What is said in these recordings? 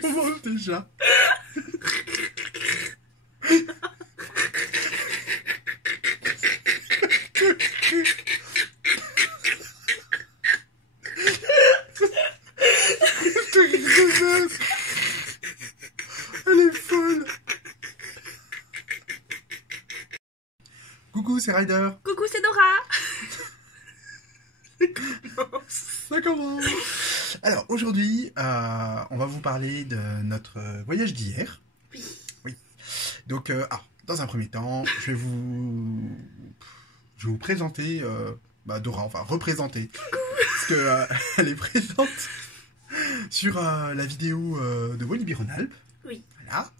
Comment déjà? Elle est folle. Coucou, c'est Ryder. Coucou, c'est Dora. Ça commence. Alors aujourd'hui, on va vous parler de notre voyage d'hier. Oui. Oui. Donc, dans un premier temps, je vais vous présenter Dora, enfin représenter. Parce que elle est présente sur la vidéo de Walibi Rhône-Alpes. Oui. Voilà.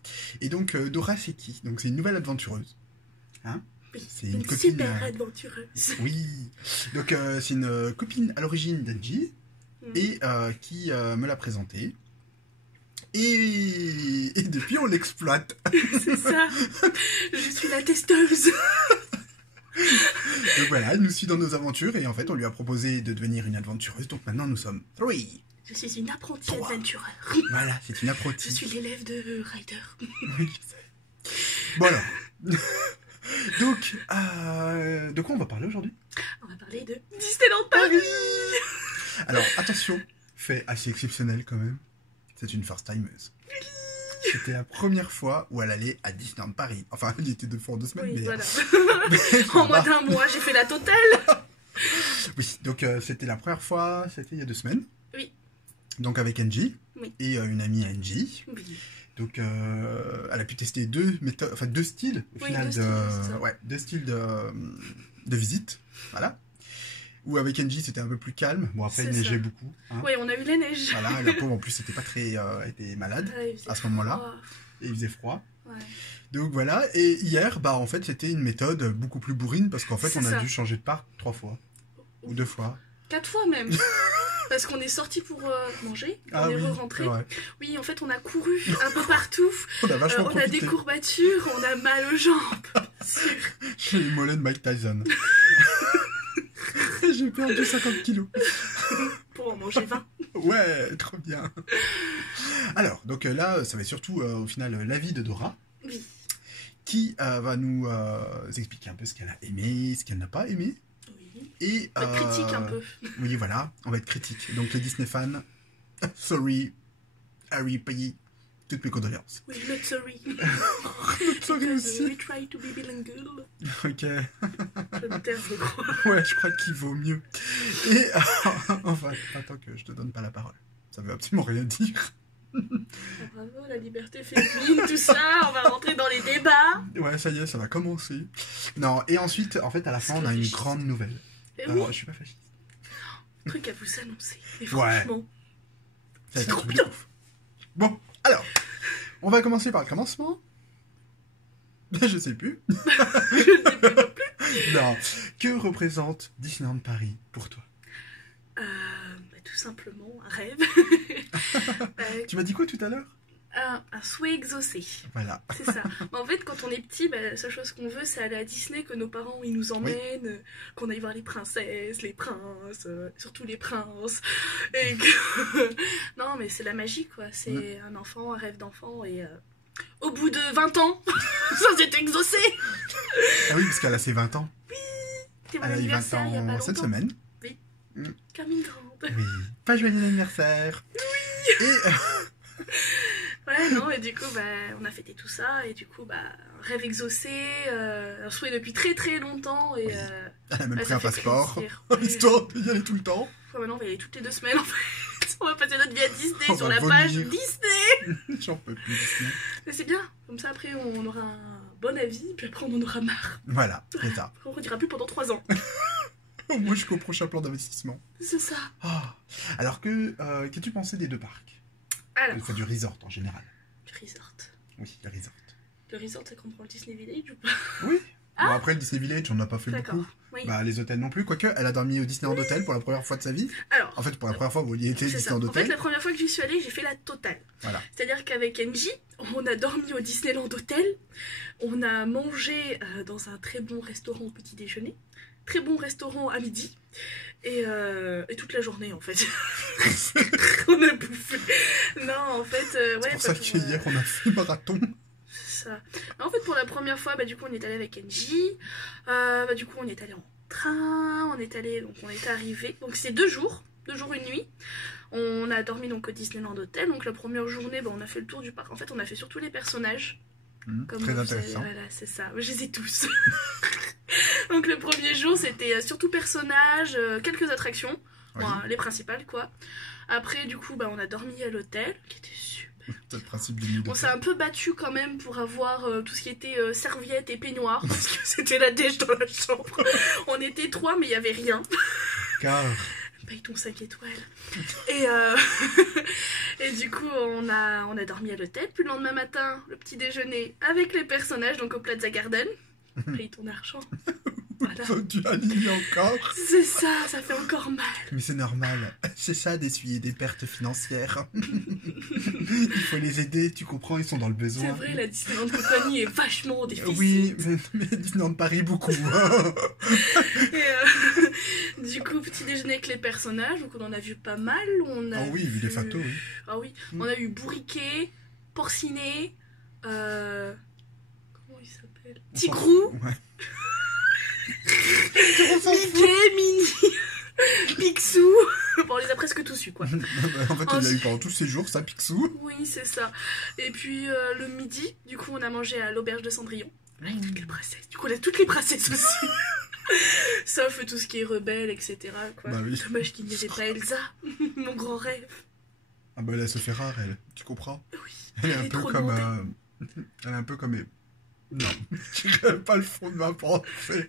Et donc, Dora, c'est qui? Donc, c'est une nouvelle aventureuse. Hein? Oui, C'est une copine, super aventureuse. Oui. Donc, c'est une copine à l'origine d'Angie et qui me l'a présentée. Et depuis, on l'exploite. C'est ça. Je suis la testeuse. Donc voilà, elle nous suit dans nos aventures et en fait, on lui a proposé de devenir une aventureuse. Donc maintenant, nous sommes 3. Je suis une apprentie adventureur. Voilà, c'est une apprentie. Je suis l'élève de Ryder. Oui, je sais. Bon alors. Donc, de quoi on va parler aujourd'hui? On va parler de Disneyland Paris. Alors, attention, fait assez exceptionnel quand même. C'est une first-timeuse. C'était la première fois où elle allait à Disneyland Paris. Enfin, elle y était 2 fois en 2 semaines. Oui, mais... voilà. En moins d'un mois, j'ai fait la totale. Oui, donc c'était la première fois, c'était il y a 2 semaines. Oui. Donc avec Angie. Oui. Et une amie à Angie. Oui. Donc elle a pu tester 2 méthodes, enfin 2 styles au final deux styles de visite. Voilà. Où avec Angie c'était un peu plus calme. Bon après il neigeait beaucoup. Hein. Oui, on a eu la neige. Voilà, la pauvre en plus c'était pas très, elle était malade à ce moment-là. Et il faisait froid. Ouais. Donc voilà, et hier, en fait, c'était une méthode beaucoup plus bourrine parce qu'en fait, on a dû changer de parc 3 fois. Ou 2 fois. 4 fois même. Parce qu'on est sorti pour manger, on est re-rentré. Oui, en fait, on a couru un peu partout. On a vachement on a des courbatures, on a mal aux jambes. J'ai les mollets de Mike Tyson. J'ai perdu 50 kilos. Pour en manger 20. Ouais, trop bien. Alors, donc là, ça va être surtout au final la vie de Dora. Oui. Qui va nous expliquer un peu ce qu'elle a aimé, ce qu'elle n'a pas aimé. Oui. Et critique un peu. Oui, voilà, on va être critique. Donc les Disney fans, sorry, Harry, Peggy, toutes mes condoléances. Oui, not sorry. Not sorry aussi. We try to be bilingual. Ok. Je me taire, je crois. Ouais, je crois qu'il vaut mieux. Et enfin, attends que je te donne pas la parole. Ça veut absolument rien dire. Bravo, la liberté féminine, tout ça, on va rentrer dans les débats. Ouais, ça y est, ça va commencer. Non, et ensuite, en fait, à la fin, on a une grande nouvelle. Alors, je suis pas fasciste. Un truc à vous annoncer. Mais franchement, c'est trop bien. Bon, alors, on va commencer par le commencement. Je sais plus. Je ne sais plus non plus. Non. Que représente Disneyland Paris pour toi? Tout simplement un rêve. Tu m'as dit quoi tout à l'heure? Un souhait exaucé. Voilà. C'est ça. En fait, quand on est petit, la seule chose qu'on veut, c'est aller à Disney, que nos parents ils nous emmènent, qu'on aille voir les princesses, les princes, surtout les princes. Et que... Non, mais c'est la magie, quoi. C'est un enfant, un rêve d'enfant. Et au bout de 20 ans, ça s'est exaucé. Ah oui, parce qu'elle a ses 20 ans. Oui. C'est mon elle a eu 20 ans cette semaine. Oui. Comme une grande. Oui. Pas joyeux anniversaire. Oui. Et... Ouais, non, et du coup, on a fêté tout ça, et du coup, un rêve exaucé, un souhait depuis très très longtemps, et... Elle a même pris un passeport, ouais. histoire d'y aller tout le temps. Ouais, maintenant, on va y aller toutes les 2 semaines, en fait. On va passer notre vie à Disney, on sur la page Disney. J'en peux plus, Disney. Mais c'est bien, comme ça, après, on aura un bon avis, puis après, on en aura marre. Voilà, c'est ça. Après, on ne redira plus pendant 3 ans. Moi, jusqu'au prochain plan d'investissement. C'est ça. Oh. Alors qu'as-tu pensé des 2 parcs? Alors, enfin, du resort en général. Du resort. Oui, le resort. Le resort, ça comprend le Disney Village ou pas? Oui. Bon, après, le Disney Village, on n'a pas fait beaucoup. Oui. Les hôtels non plus. Quoique, elle a dormi au Disneyland Hotel pour la première fois de sa vie. Alors, en fait, pour la première fois, vous y étiez au Disneyland Hotel. En fait, la première fois que j'y suis allée, j'ai fait la totale. Voilà. C'est-à-dire qu'avec Angie, on a dormi au Disneyland Hotel. On a mangé dans un très bon restaurant au petit déjeuner. très bon restaurant à midi. Et toute la journée, en fait. On a bouffé. Non, en fait... C'est ouais, pour ça qu'hier, on a fait marathon. Ça. En fait, pour la première fois, du coup, on est allé avec Kenji. Du coup, on est allé en train. On est arrivé. Donc, c'est 2 jours. 2 jours, 1 nuit. On a dormi donc au Disneyland Hotel. Donc, la première journée, on a fait le tour du parc. En fait, on a fait surtout les personnages. Très intéressant. Voilà, c'est ça. Je les ai tous. Donc, le premier jour, c'était surtout personnages, quelques attractions. Oui. Bon, les principales, quoi. Après, du coup, on a dormi à l'hôtel, qui était super. C'est le principe du nid On s'est un peu battu quand même pour avoir tout ce qui était serviettes et peignoirs, parce que c'était la dèche dans la chambre. On était 3, mais il n'y avait rien. Car... Paye ton 5 étoiles. Et, et du coup, on a dormi à l'hôtel. Puis le lendemain matin, le petit déjeuner avec les personnages, donc au Plaza Garden. Paye ton argent. Voilà. Tu alignes encore. C'est ça, ça fait encore mal. Mais c'est normal. C'est ça d'essuyer des pertes financières. Il faut les aider, tu comprends, ils sont dans le besoin. C'est vrai, la Disneyland Company est vachement en déficit. Oui, mais Disneyland Paris beaucoup. Et du coup, petit déjeuner avec les personnages, donc on en a vu pas mal. Vu les photos, oui. Ah oui, on a eu Bourriquet, Porcinet, comment il s'appelle, Tigrou. Ouais. Mickey, Minnie, Picsou. Bon, on les a presque tous eu, quoi. En fait, on l'a eu pendant tous ces jours, ça, Picsou. Oui, c'est ça. Et puis, le midi, du coup, on a mangé à l'auberge de Cendrillon. Avec toutes les princesses. Du coup, on a toutes les princesses aussi. Sauf tout ce qui est rebelle, etc. Quoi. Oui. Dommage qu'il n'y avait pas Elsa. Mon grand rêve. Ah bah, elle se fait rare, elle. Tu comprends? Oui. Elle est un peu comme... Elle est un peu comme... Non, tu n'as pas le fond de ma pensée.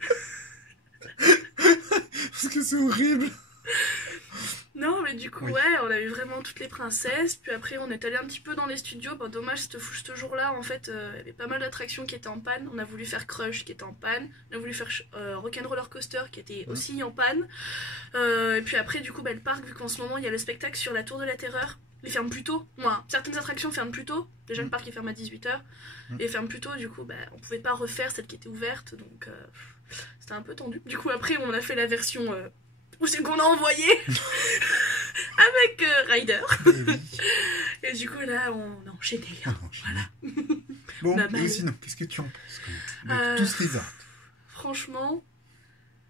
Parce que c'est horrible. Non, mais du coup, Oui. ouais, on a eu vraiment toutes les princesses. Puis après, on est allé un petit peu dans les studios. Dommage, ce jour-là, en fait, il y avait pas mal d'attractions qui étaient en panne. On a voulu faire Crush, qui était en panne. On a voulu faire Rock'n'Roller Coaster, qui était aussi en panne. Et puis après, du coup, le parc, vu qu'en ce moment, il y a le spectacle sur la Tour de la Terreur, il ferme plus tôt. Certaines attractions ferment plus tôt. Déjà, le parc, il ferme à 18h. Et il ferme plus tôt, du coup, on pouvait pas refaire celle qui était ouverte. Donc, c'était un peu tendu. Du coup, après, on a fait la version... où c'est qu'on a envoyé avec Ryder. Et du coup, là, on a enchaîné. Voilà. Bon, et sinon, qu'est-ce que tu en penses de tous les arts? Franchement,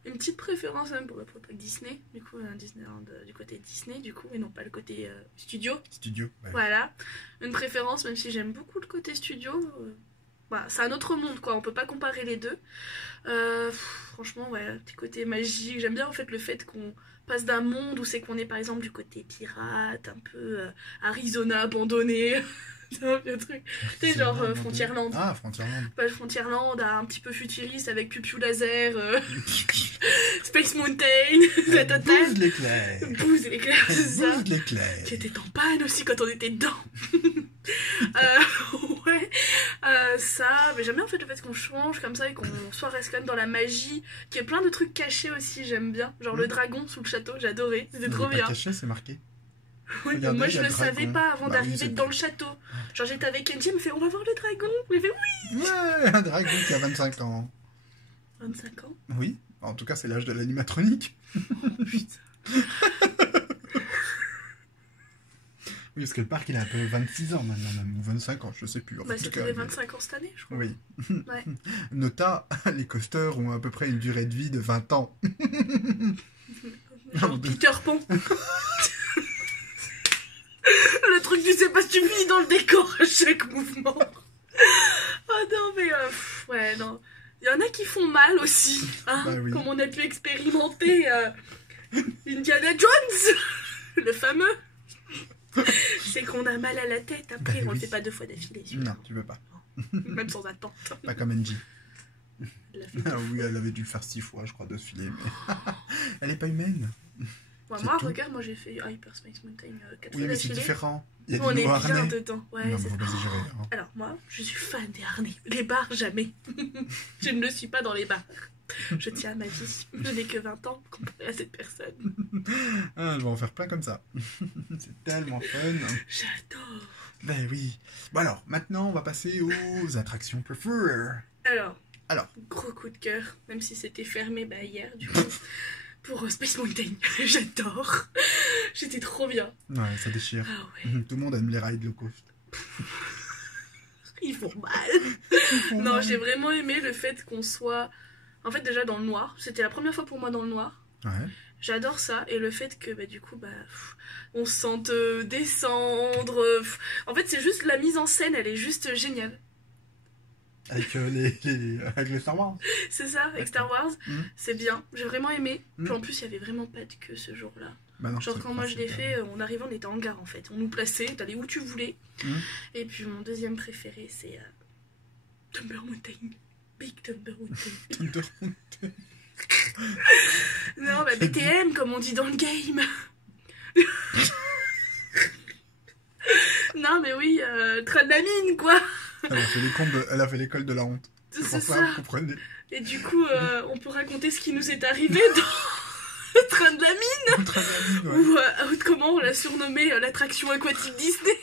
une petite préférence même pour le parc Disney. Du coup, un Disneyland du côté Disney, du coup, et non pas le côté studio. Studio, ouais. Voilà. Une préférence, même si j'aime beaucoup le côté studio. C'est un autre monde, quoi. On peut pas comparer les deux. Franchement, ouais, petit côté magique. J'aime bien en fait le fait qu'on passe d'un monde où c'est qu'on est par exemple du côté pirate, un peu Arizona abandonné. C'est un vieux truc. Tu sais, genre Frontierland. Ah, Frontierland. Pas Frontierland, un petit peu futuriste avec Piu Laser, Space Mountain, la totale. Bouge l'éclair. Bouge l'éclair, c'est ça. Bouge l'éclair. Qui était en panne aussi quand on était dedans. Ouais, ça, mais j'aime bien en fait le fait qu'on change comme ça et qu'on soit reste quand même dans la magie, qu'il y ait plein de trucs cachés aussi, j'aime bien. Genre le dragon sous le château, j'ai adoré, c'était trop bien. Caché, c'est marqué. Oui, Regardez, moi je il y a le le savais dragon. pas avant Bah oui, d'arriver c'est dans vrai. le château. Genre j'étais avec Kenji, il me fait on va voir le dragon. Il me fait oui. Ouais, un dragon qui a 25 ans. 25 ans. Oui, en tout cas, c'est l'âge de l'animatronique. Oh putain. Oui, parce que le parc, il a un peu 26 ans maintenant, même, ou 25 ans, je sais plus. En tout C'était cas, les 25 ans cette année, je crois. Oui. Ouais. Nota, les coasters ont à peu près une durée de vie de 20 ans. Genre Peter Pan. Le truc, tu sais pas si tu vis dans le décor à chaque mouvement. Oh non, mais ouais, non. Il y en a qui font mal aussi, hein, Bah oui. comme on a pu expérimenter Indiana Jones, le fameux. C'est qu'on a mal à la tête après, Bah on le oui. fait pas 2 fois d'affilée. celui-là. Non, tu peux pas. Même sans attente. Pas comme Angie. Elle l'a fait Ah oui, elle avait dû le faire 6 fois, je crois, de filet. Mais... elle est pas humaine. Ouais, C'est moi, tout. regarde, moi j'ai fait Hyper Space Mountain 4 Oui, fois mais c'est d'affilée. différent. Il y a On du est noir bien harnais. dedans. Ouais, Non, mais c'est faut pas exagérer. Hein. Alors moi, je suis fan des harnais. Les bars, jamais. Je ne le suis pas dans les bars. Je tiens à ma vie. Je n'ai que 20 ans comparé à cette personne. Ah, je vais en faire plein comme ça. C'est tellement fun. J'adore. Ben oui. Bon alors, maintenant, on va passer aux attractions preferred. Alors, Alors. Gros coup de cœur, même si c'était fermé hier, du coup, pour Space Mountain. J'adore. J'étais trop bien. Ouais, ça déchire. Ah ouais. Tout le monde aime les rides low cost. Ils font mal. Non, j'ai vraiment aimé le fait qu'on soit... En fait, déjà dans le noir. C'était la première fois pour moi dans le noir. Ouais. J'adore ça. Et le fait que, du coup, on se sente descendre. En fait, c'est juste la mise en scène, elle est juste géniale. Avec avec les Star Wars. C'est ça, avec Star Wars. C'est bien. J'ai vraiment aimé. Mm. Puis en plus, il y avait vraiment pas de queue ce jour-là. Bah non, Genre quand moi je l'ai fait, on arrivait, on était en gare en fait. On nous plaçait, t'allais où tu voulais. Et puis mon deuxième préféré, c'est Thunder Mountain. Big Thunder Mountain. Non, BTM comme on dit dans le game. Non mais oui, train de la mine quoi. Elle a fait l'école de la honte. C'est pour ça. Vous comprenez. Et du coup, on peut raconter ce qui nous est arrivé dans le train de la mine. Le train de la mine, ouais. Ou comment on l'a surnommé l'attraction aquatique Disney.